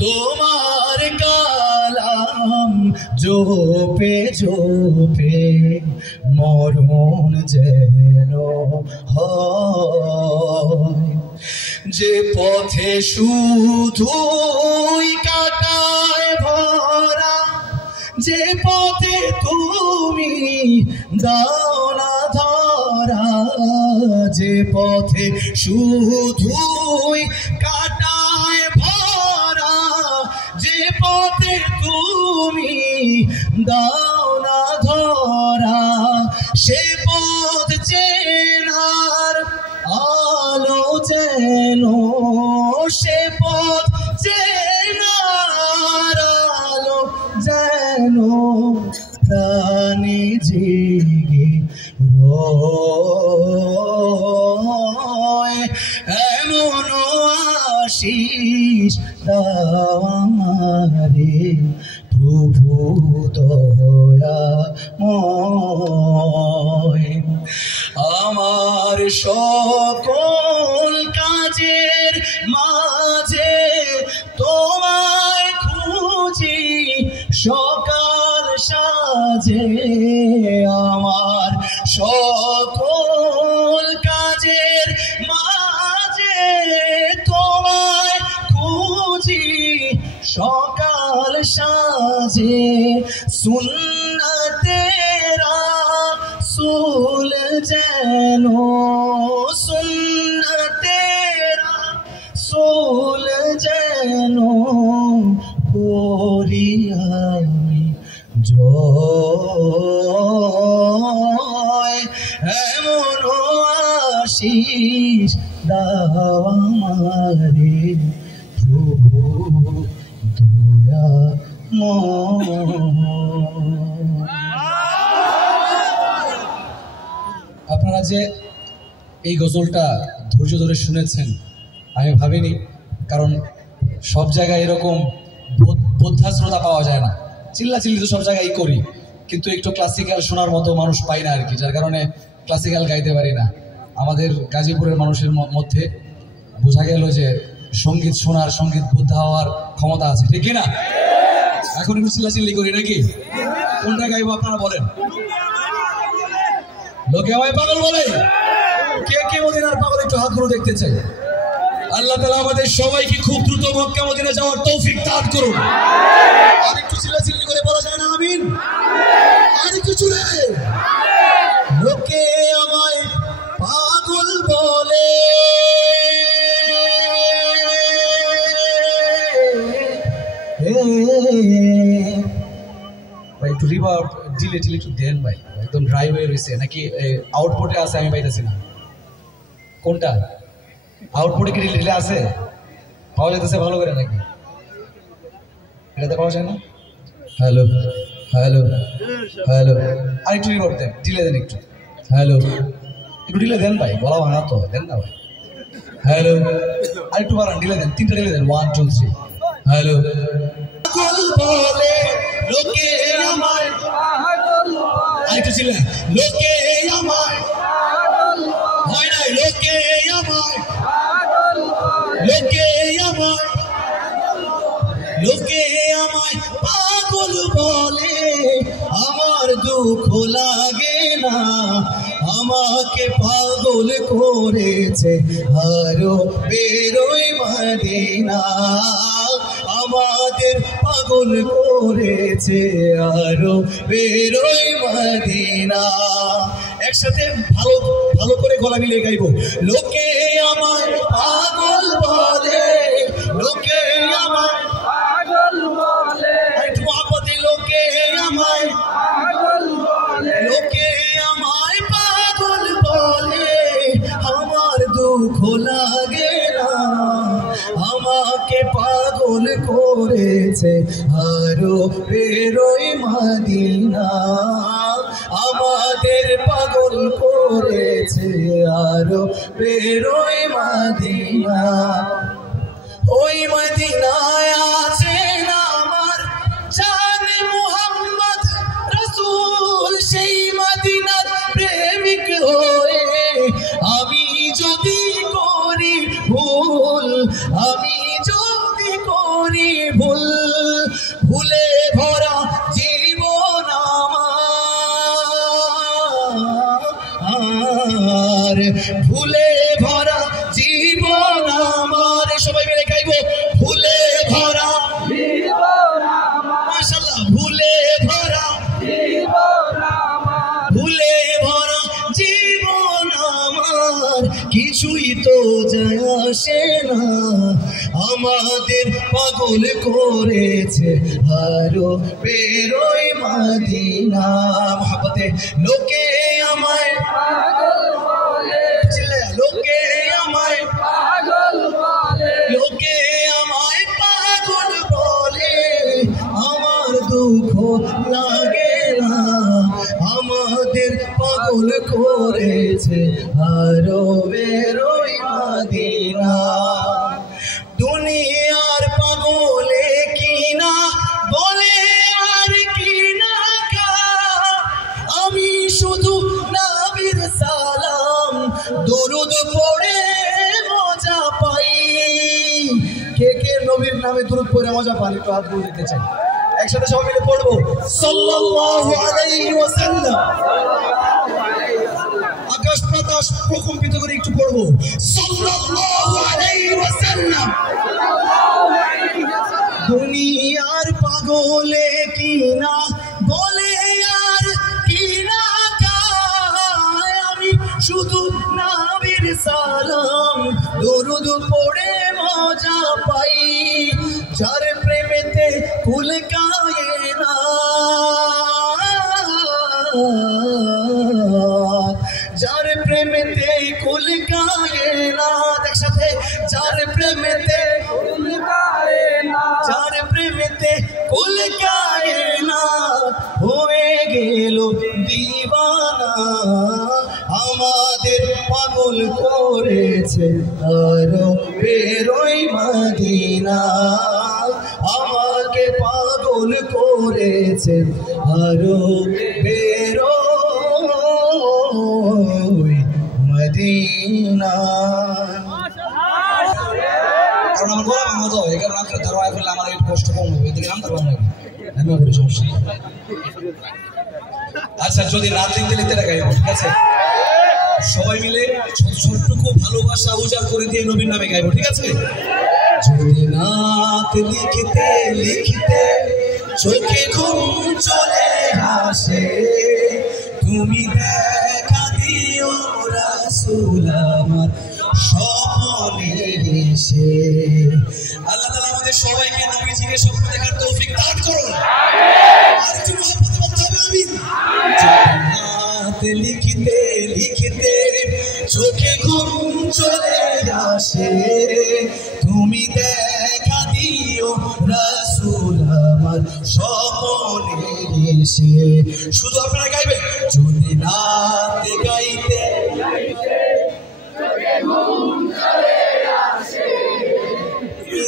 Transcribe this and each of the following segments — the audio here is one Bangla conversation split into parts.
তোমার কালাম জোপে জোপে মরণ যেন হয়, যে পথে শুধুই কাটায় ভরা, যে পথে তুমি দাও না ধরা, যে পথে শুধুই কাটায় ভরা, যে পথে তুমি দাও না ধরা, সে পথ চেনার আলো যেন, সে পথ চেনার আলো যেন প্রাণে জেগে রয়, এমন আশিস দাও আমারে প্রভু দয়াময়। আমার সকল কাজের মাঝে তোমায় খুঁজি সকাল সাজে, আমার সকল কাজের মাঝে তোমায় খুঁজি সকাল সাজে, সুন্নতেরা রাসূল যেন, সুন্নতেরা রাসূল যেন করি আমি জয়, এমন আশিস দাও আমারে প্রভু দয়াময়। আপনারা যে এই গজলটা ধৈর্য ধরে শুনেছেন আমি ভাবিনি, কারণ সব জায়গায় এরকম বোদ্ধা শ্রোতা পাওয়া যায় না। চিল্লাচিল্লি তো সব জায়গায় করি, কিন্তু একটু ক্লাসিক্যাল শোনার মতো মানুষ পাই না আর কি, যার কারণে ক্লাসিক্যাল গাইতে পারি না। আমাদের গাজীপুরের মানুষের মধ্যে বোঝা গেল যে সঙ্গীত শোনার, সঙ্গীত বোদ্ধা হওয়ার ক্ষমতা আছে, ঠিক না? এখন একটু চিল্লাচিল্লি করি নাকি? কোনটা গাইবো আপনারা বলেন? লোকে আমায় পাগল বলে, কে কে মদিনার পাগল একটু হাত ধরে দেখতে চাই। আল্লাহ তাআলা আমাদের সবাইকে খুব দ্রুত মক্কা মদিনা যাওয়ার তৌফিক দান করুন। আর একটু চিল্লাচিল্লি করে বলা যায় না আমিন? আর একটু জোরে। লোকে আমায় পাগল বলে, ভাই একটু রিভার্ব দিলে একটু দেন ভাই, একদম ড্রাই হয়ে রয়েছে নাকি আউটপুটে আছে আমি পাইতেছি না। কোনটা আউটপুটে কি ডিলে আছে? পাওয়া যেতেছে ভালো করে নাকি? এটাতে পাওয়া যায় না? হ্যালো হ্যালো হ্যালো, আর একটু রিভার্ব দেন, ডিলে দেন একটু। হ্যালো, একটু ডিলে দেন ভাই, বলা হয় না তো, দেন না ভাই। হ্যালো, আর একটু বাড়ান, ডিলে দেন, 3টা ডিলে দেন, 1 2 3। হ্যালো। পাগল বলে লোকে আমায়, আর একটু চিল্লা, লোকে আমায় হয় নাই, লোকে আমায়, লোকে আমায়, লোকে আমায় পাগল বলে, আমার দুঃখ লাগে না, আমাকে পাগল করেছে আরো বেরোয় মদিনা, আমাদের পাগল করেছে আরো বেরোয় মদিনা। একসাথে ভালো ভালো করে গলা মিলিয়ে গাইবো। লোকে আমায় পাগল বলে, লোকে আমায় পাগল বলে, একটু আপদে লোকে আমায় পাগল বলে, লোকে আমায় পাগল বলে, আমার দুঃখ লাগে না, আমাকে পাগল করেছে আরো বেরোয় মদিনা, আমাদের পাগল করেছে আরো বেরোয় মদিনা। ওই মদিনায় আছেন আমার জান মুহাম্মদ রাসূল, সেই মদিনার প্রেমিক হয়ে আমি যদি করি ভুল, আমি যদি করি ভুল, ভুলে ভরা জীবন আমার, ভুলে ভরা জীবন আমার। সবাই মিলে গাইব, ভুলে ভরা জীবন আমার, মাশাআল্লাহ, ভুলে ভরা জীবন আমার, ভুলে ভরা জীবন আমার। কিছুই তো যায় আসে না, আমাদের পাগল করেছে আরো বেরোয় মদিনা। মহব্বতে লোকে আমায় পাগল বলে, লোকে আমায় পাগল বলে, লোকে আমায় পাগল বলে, আমার দুঃখ লাগে না, আমাদের পাগল করেছে আরো বেরোয় মদিনা। দুনিয়ার পাগলে কিনা বলে আর কিনা কা, আমি শুধু নবীর সালাম দরুদ পড়ে মজা পাই। কে কে নবীর নামে দরুদ পড়ে মজা পান? একটু হাত তুলে দিতে চাই, একসাথে সবাই মিলে পড়বো সাল্লাল্লাহু আলাইহি ওয়াসাল্লাম। আকাশ বাতাস প্রকম্পিত করে একটু পড়বো সাল্লাল্লাহু আলাইহি ওয়াসাল্লাম। দুনিয়ার পাগলে কিনা বলে আর কিনা গায়, আমি শুধু নবীর সালাম দরুদ পড়ে মজা পাই। যার প্রেমেতে কুল কায়ে না, যার প্রেমেতে কুল কায়ে না, একসাথে যার প্রেমেতে কুল কায়ে না, যার প্রেমেতে কুল কায়ে না, হয়ে গেল দিওয়ানা, আমাদের পাগল করেছে আরো বেরোয় মদিনা, আমাকে পাগল করেছে আরো বেরোয় মদিনা। কারণ আমার গলা ভাঙা তো, এই কারণে আপনার ধারণা করলে আমার একটু কষ্ট কম হবে, এদিকে নাম ধরলাম নাকি আমি বলি সমস্যা। আচ্ছা, যদি রাত লিখতে লিখতে গাইব, ঠিক আছে? সবাই মিলে ছোটটুকু ভালোবাসা উজাড় করে দিয়ে নবীর নামে গাইব, ঠিক আছে? যদি রাত লিখতে লিখতে চোখে ঘুম চলে আসে, তুমি দেখা দিও রাসূল আমার স্বপ্নে এসে। আল্লাহ তাআলা আমাদের সবাইকে নবীজিকে স্বপ্ন দেখার তৌফিক দান করুন। আর একটু মহব্বতে বলতে হবে আমিন। রাত লিখতে লিখতে চোখে ঘুম চলে আসে, তুমি দেখা দিও রাসূল আমার স্বপ্নে এসে। শুধু আপনারা গাইবেন, যদি রাত গাইতে চোখে ঘুম চলে আসে,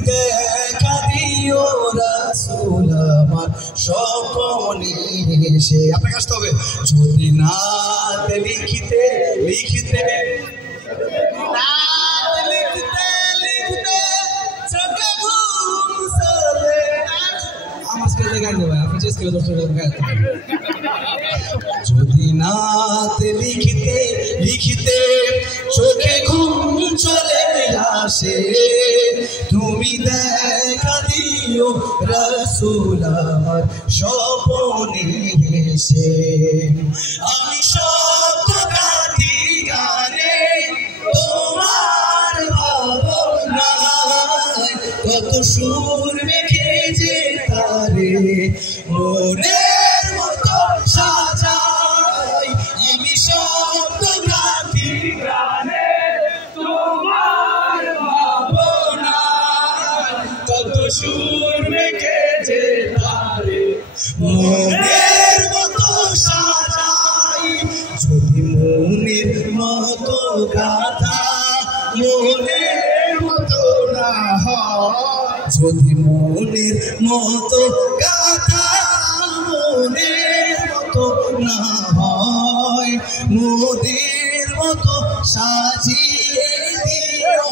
দেখা দিও রাসূল আমার স্বপ্নে এসে। আপনাকে আসতে হবে, যদি রাত লিখতে লিখতে যদি রাত লিখতে লিখতে চোখে ঘুম চলে আসে, তুমি দেখা দিও রাসূল আমার স্বপ্নে এসে। আমি শব্দ গাথি গানে তোমার ভাবনায়, কত সুর মেখে যে তারে মনের মতো সাজাই। আমি শব্দ গাথি গানে তোমার ভাবনায়, কত সুর মেখে যে তারে মনের মতো সাজাই। যদি মনের মতো গাথা মনের মতো না হয়, যদি মনের মতো গাথা মনের মতো না হয়, মোদের মতো সাজিয়ে দিও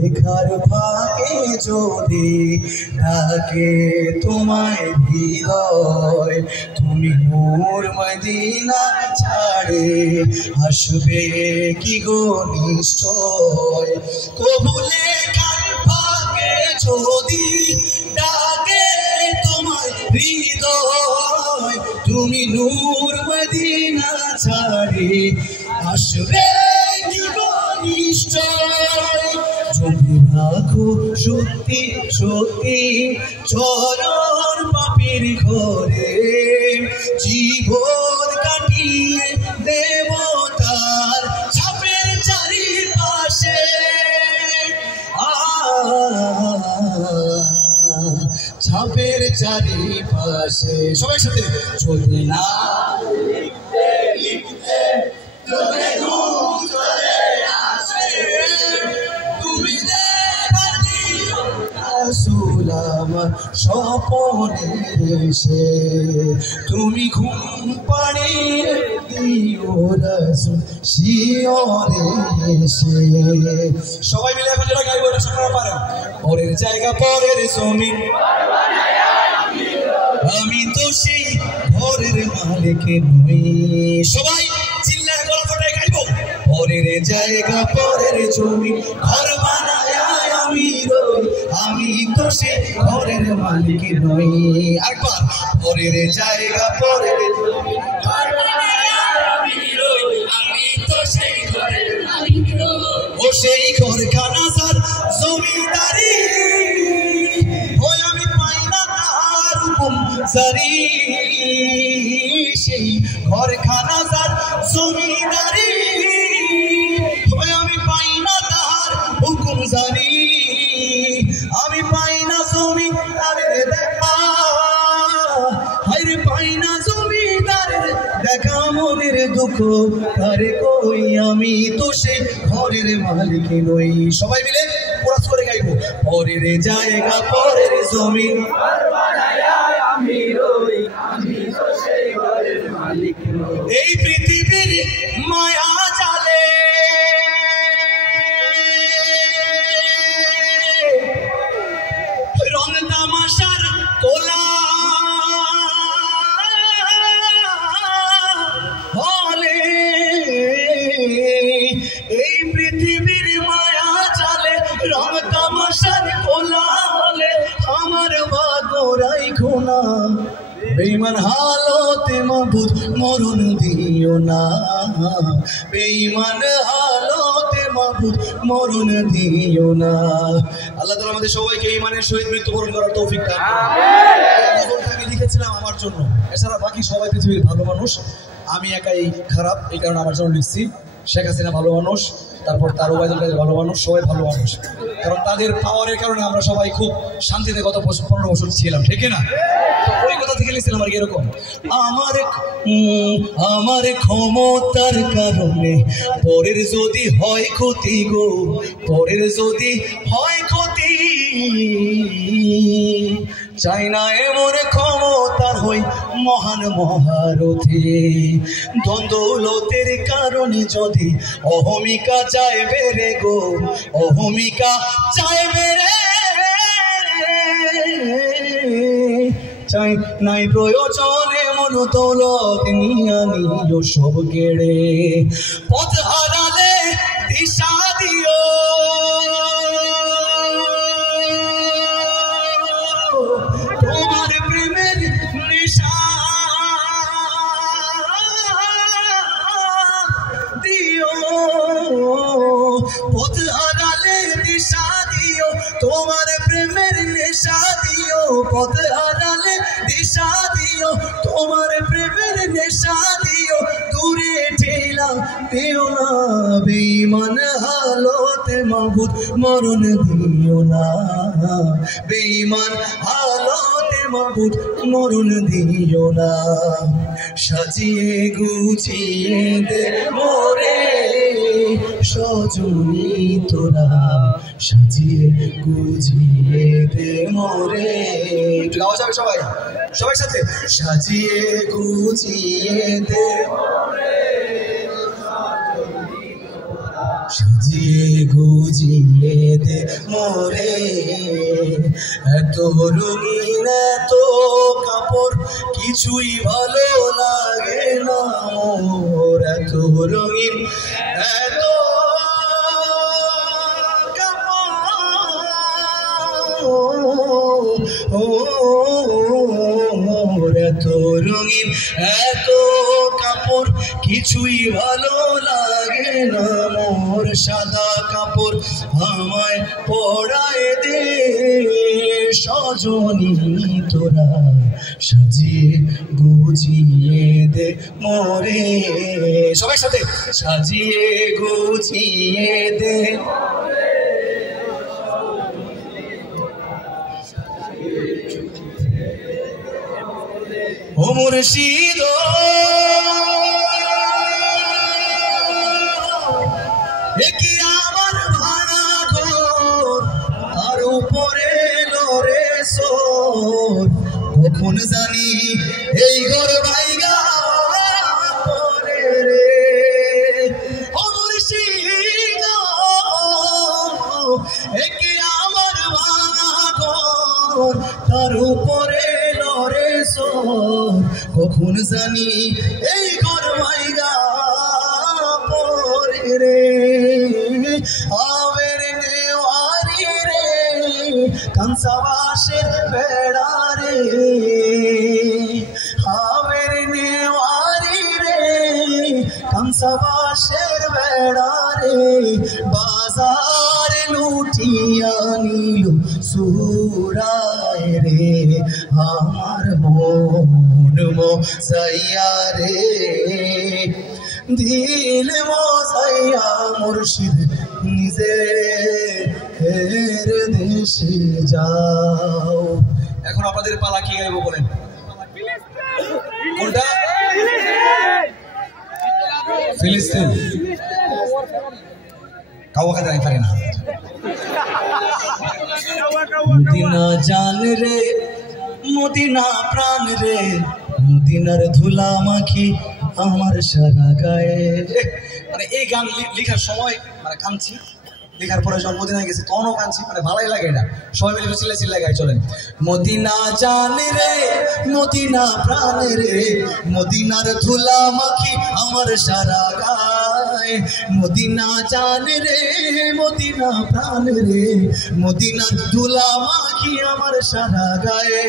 লেখার ফাঁকে যদি ডাকে তোমায় হৃদয়, তুমি নূর মদিনা ছাড়ে আসবে কি গো নিশ্চয়। তবু লেখার ফাঁকে যদি ডাকে তোমায় হৃদয়, তুমি নূর মদিনা ছাড়ে আসবে কি গো নিশ্চয়। যদি রাখো সত্যি সত্যি চরণ পাপের ঘরে, জীবন কাটিয়ে দেব তার ছাপের চারিপাশে। ছাপের চারিপাশে সবাই সাথে যদি না আমার স্বপনে এসে তুমি ঘুম পাড়িয়ে দিও রাসূল শিয়রে এসে। সবাই মিলে এখন যেটা গাইবো এটা শোনাতে পারেন। পরের জায়গা পরের জমিন, আমি তো সেই ঘরের মালিক নই। সবাই চিল্লায় গলা ফাটায় গাইবো। পরের জায়গা পরের জমিন, ঘর বানায় আমি রই, আমি তো সে ঘরের মালিক নই। একবার পরের জায়গা পরের জমিন, ঘর বানায় আমি রই, আমি তো সেই ঘরের মালিক নই। ও সেই ঘরখানা যার জমিদারি, ওই আমি পাই না তার হুকুম জারি। সেই ঘরখানা যার জমিদারি, ওই আমি পাই না তার হুকুম জারি। আমি পাই না জমিদারের দেখা, হায়রে পাই না জমিদারের দেখা, মনের দুঃখ তারে কই, আমি তো সে ঘরের মালিক নই। সবাই মিলে কোরাস করে গাইবো। পরের জায়গা পরের জমিন, ঘর বানায় আমি রই, আমি তো সেই ঘরের মালিক নই। এই পৃথিবীর মায়া জালে রং তামাশার কোলা হলে, এই পৃথিবীর মায়া জালে রং তামাশার কোলা হলে আমার বাগরাই খোনা। বেঈমান হালতে মাবুদ মরণ দিও না, বেঈমান হালতে মাবুদ মরণ দিও না। আল্লাহ তাআলা আমাদের সবাইকে ঈমানের সহিত মৃত্যুবরণ করার তৌফিক দান করুন। আমি লিখেছিলাম আমার জন্য, এছাড়া বাকি সবাই পৃথিবীর ভালো মানুষ, আমি একাই খারাপ, এই কারণে আমার জন্য লিখছি। শেখ হাসিনা ভালো মানুষ, তারপর তার ওবায়দুল কাদের ভালো মানুষ, সবাই ভালো মানুষ, কারণ তাদের পাওয়ারের কারণে আমরা সবাই খুব শান্তিতে গত 15 বছর ছিলাম, ঠিক না? ওই কথা থেকে লিখছিলাম আর কি এরকম, আমার ক্ষমতার কারণে পরের যদি হয় ক্ষতি গো, পরের যদি হয় ক্ষতি, চাই না এমন ক্ষমতার হই মহান মহারথী। দ্বন্দ্বলতের কারণে যদি অহমিকা চাইবে রে গো, অহমিকা চাইবে রে, চাই নাই প্রয়োজনে মন দৌলত নিয়া নিও সব কেড়ে। পথ হারালে দিশা দিও, তোমার প্রেমের নেশা দিও। পথ হারালে দিশা দিও, তোমার প্রেমের নেশা দিও। পথ হারালে দিশা দিও, তোমার প্রেমের নেশা দিও। দূরে ঠেলা দিও না, বেঈমান হালতে মাবুদ মরণ দিও না, বেঈমান হালতে মাবুদ মরণ দিও না। সাজিয়ে গুছিয়ে দে মোরে সজনী তোরা, সাজিয়ে গুছিয়ে দে মোরে। একটু গাওয়া যাবে সবাই, সবাই সাথে। সাজিয়ে গুছিয়ে দে মোরে সজনী তোরা, সাজিয়ে গুজিয়ে দে মোরে এত রঙিন এত কাপড় কিছুই ভালো লাগে না মোর এত রঙিন এত এত রঙিন এত কাপড় কিছুই ভালো লাগে না মোর সাদা কাপড় আমায় পরায় দে সজনী তোরা সাজিয়ে গুজিয়ে দে মোরে সবাই সাথে সাজিয়ে গুজিয়ে দে ও মুর্শিদ কি আমার ভাড়া ঘর তার উপরে লরে সোর কখন জানি এই ঘর ভাইগা পরে রে ও মুর্শিদ কি আমার ভাড়া ঘর তার উপরে লরে সোর কখন জানি এই ঘর ভাইগা পরে রে আবের নেওয়ারি রে কাঁসাবাসের বেড়া রে আবের নেওয়ারি রে কাঁসাবাসের বেড়া রে বাজার লুটিয়া নিল সুরায় রে আমার মন মজাইয়া রে দিল মজাইয়া মুর্শিদ নিজে দেশে যাও। এখন আপনাদের পালা কি গাইব বলেন? কোনটা? ফিলিস্তিন। কাউকে জানি পারি না। মদিনা জান রে মদিনা প্রাণ রে মদিনার ধুলা মাখি আমার সারা গায়ে। মানে এই গান লেখার সময় মানে কাঁদছি, লেখার পরে যখন মদিনায় গেছি তখনও কাঁদছি, মানে ভালোই লাগে এটা, সবাই মিলে চিল্লা চিল্লা গায়ে চলেন। মদিনা জান রে মদিনা প্রাণ রে মদিনার ধুলা মাখি আমার সারা গায়ে। মদিনা জান রে মদিনা প্রাণ রে মদিনার ধুলা মাখি আমার সারা গায়ে।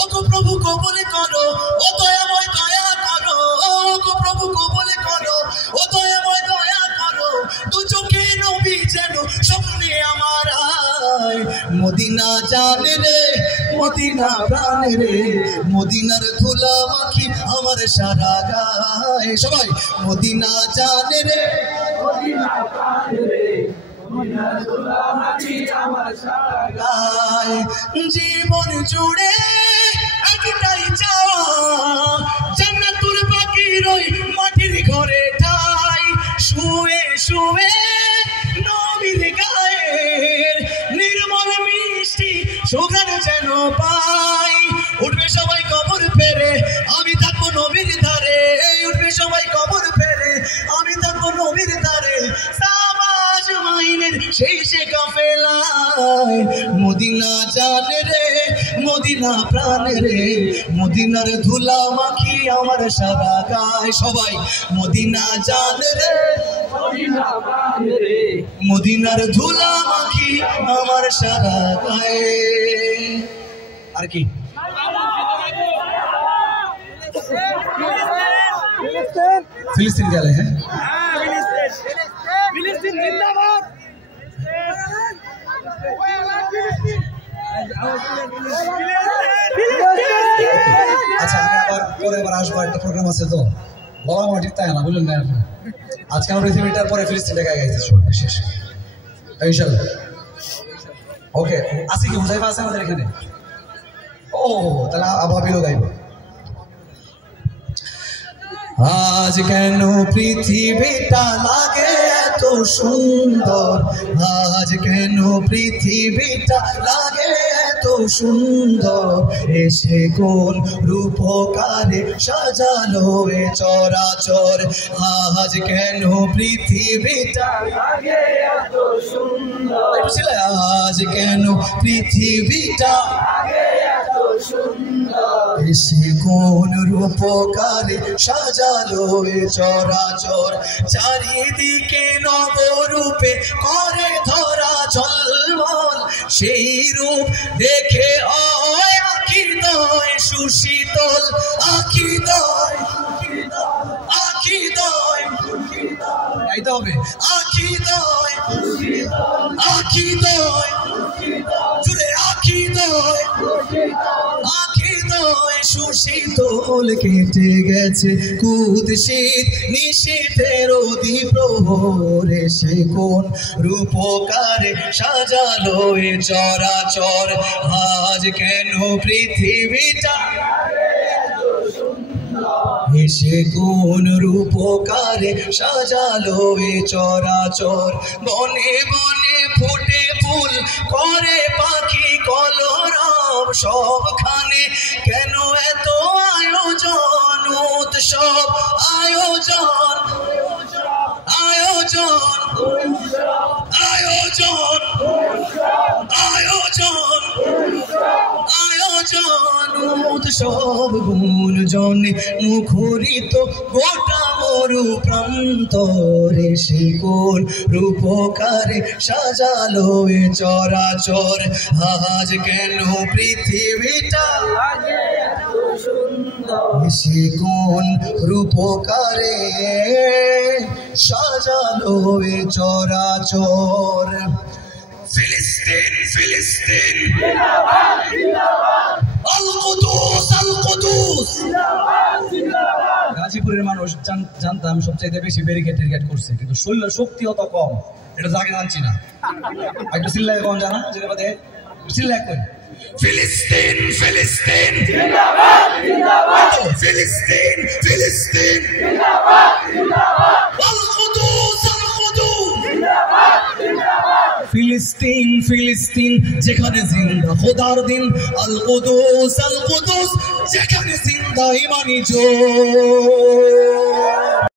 ও গো প্রভু কবুল করো, ও দয়াময় দয়া করো, ও গো প্রভু কবুল করো, ও দয়াময় দয়া করো, দু চোখে নবী যেন স্বপ্নে আমার আয়। মদিনা জান রে মদিনা প্রাণ রে মদিনার ধুলা মাখি আমার সারা গায়ে। সবাই মদিনা জান রে মদিনা প্রাণ রে মদিনার ধুলা মাখি আমার সারা গায়ে। জীবন জুড়ে একটাই চাওয়া জান্নাতুল বাকির ওই মাটির ঘরে ঠাই, শুয়ে শুয়ে নবীর গায়ের নির্মল মিষ্টি সুগান যেন পাই। উঠবে সবাই কবর ফেরে আমি থাকবো নবীর ধারে, উঠবে সবাই কবর ফেরে আমি থাকবো নবীর ধারে। সাবাজ মাইনের সেই সে কাফেলায় মদিনা জান রে মদিনা প্রাণ রে মদিনার ধুলা মাখি আমার সারা গায়ে। সবাই মদিনা জান রে মদিনা প্রাণ রে মদিনার ধুলা মাখি আমার সারা গায়ে। আর কি ফিলিস্তিন গেলে? হ্যাঁ ফিলিস্তিন জিন্দাবাদ। আচ্ছা আমি আবার পরে আবার আসবো, একটা প্রোগ্রাম আছে তো বলা আমার ঠিক তাই না, বুঝলেন না? আজকে আমরা পৃথিবীটার পরে ফিলিস্তিন টাকা গাইতে বিশেষ ইনশাল্লাহ। ওকে আছে কি হুজাইফা আছে আমাদের এখানে? ও তাহলে আবাবিলও গাইব। আজ কেন পৃথিবীটা লাগে এত সুন্দর, আজ কেন পৃথিবীটা লাগে এত এত সুন্দর এসে কোন রূপকারে সাজালো এ চরাচর আজ কেন পৃথিবীটা এত সুন্দর আজ কেন পৃথিবীটা এসে কোন রূপকারে সাজালো এ চরাচর চারিদিকে নবরূপে করে ধরা ঝলমল সেই রূপ দেখে আখিদয় সুশীতল আখিদয় গাইতে হবে আখিদয় জুড়ে আখিদয় সুশীতল কেটে গেছে কুৎসিত নিশীথের প্রহরে সে কোন রূপকারে সাজালো এ চরাচর আজ কেন পৃথিবীটা এসে কোন রূপকারে সাজালো এ চরাচর বনে বনে ফুটে ফুল করে পাখি কলরব সবখানে কেন এত আয়োজন উৎসব আয়োজন আয়োজন আয়োজন আয়োজন আয়োজন উৎসব গুঞ্জনে মুখরিত গোটা মরু প্রান্তরে সে কোন রূপকারে সাজালো এ চরাচর আজ কেন পৃথিবীটা সে কোন রূপকারে সাজালো এ চরাচর ফিলিস্তিন ফিলিস্তিন আল কুদুস আল কুদুস গাজীপুরের মানুষ জানতাম সবচাইতে বেশি ব্যারিকেড করছে কিন্তু শরীরের শক্তি অত কম এটা জাগে জানছি না একটু চিল্লায় কম জানা যেটা বাদে চিল্লায় কই ফিলিস্তিন ফিলিস্তিন জিন্দাবাদ জিন্দাবাদ ফিলিস্তিন ফিলিস্তিন জিন্দাবাদ জিন্দাবাদ আল কুদুস জিন্দাবাদ জিন্দাবাদ ফিলিস্তিন ফিলিস্তিন যেখানে জিন্দা খোদার দিন আল কুদুস যেখানে জিন্দা ইমানি জোর